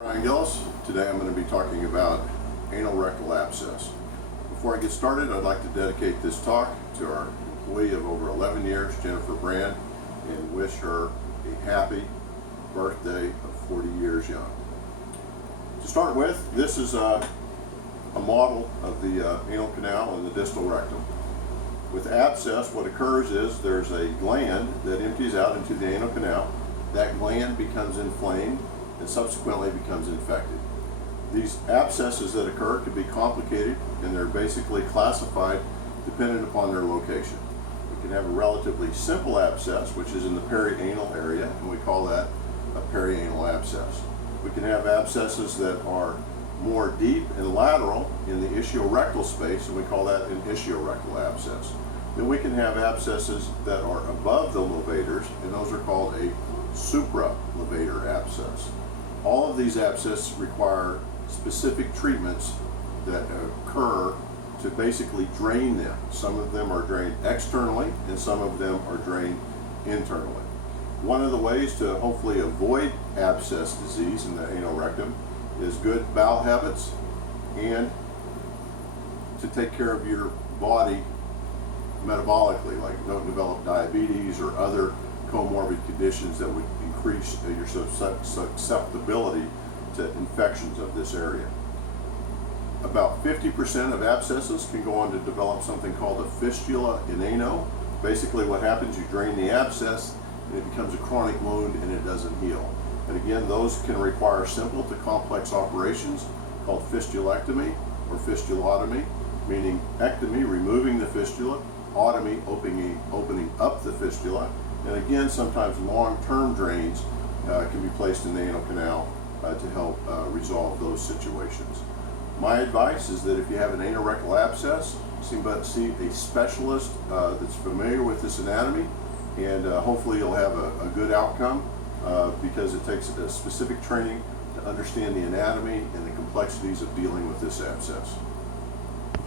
I'm Gillis. Today I'm going to be talking about anal rectal abscess. Before I get started, I'd like to dedicate this talk to our employee of over 11 years, Jennifer Brand, and wish her a happy birthday of 40 years young. To start with, this is a model of the anal canal and the distal rectum. With abscess, what occurs is there's a gland that empties out into the anal canal. That gland becomes inflamed and subsequently becomes infected. These abscesses that occur can be complicated, and they're basically classified dependent upon their location. We can have a relatively simple abscess, which is in the perianal area, and we call that a perianal abscess. We can have abscesses that are more deep and lateral in the ischiorectal space, and we call that an ischiorectal abscess. Then we can have abscesses that are above the levators, and those are called a supralevator abscess. All of these abscesses require specific treatments that occur to basically drain them. Some of them are drained externally and some of them are drained internally. One of the ways to hopefully avoid abscess disease in the anal rectum is good bowel habits and to take care of your body metabolically, like don't develop diabetes or other comorbid conditions that would increase your susceptibility to infections of this area. About 50% of abscesses can go on to develop something called a fistula in ano. Basically what happens, you drain the abscess and it becomes a chronic wound and it doesn't heal. And again, those can require simple to complex operations called fistulectomy or fistulotomy, meaning ectomy, removing the fistula, otomy, opening up the fistula, and again, sometimes long-term drains can be placed in the anal canal to help resolve those situations. My advice is that if you have an anal rectal abscess, see a specialist that's familiar with this anatomy, and hopefully you'll have a good outcome because it takes a specific training to understand the anatomy and the complexities of dealing with this abscess.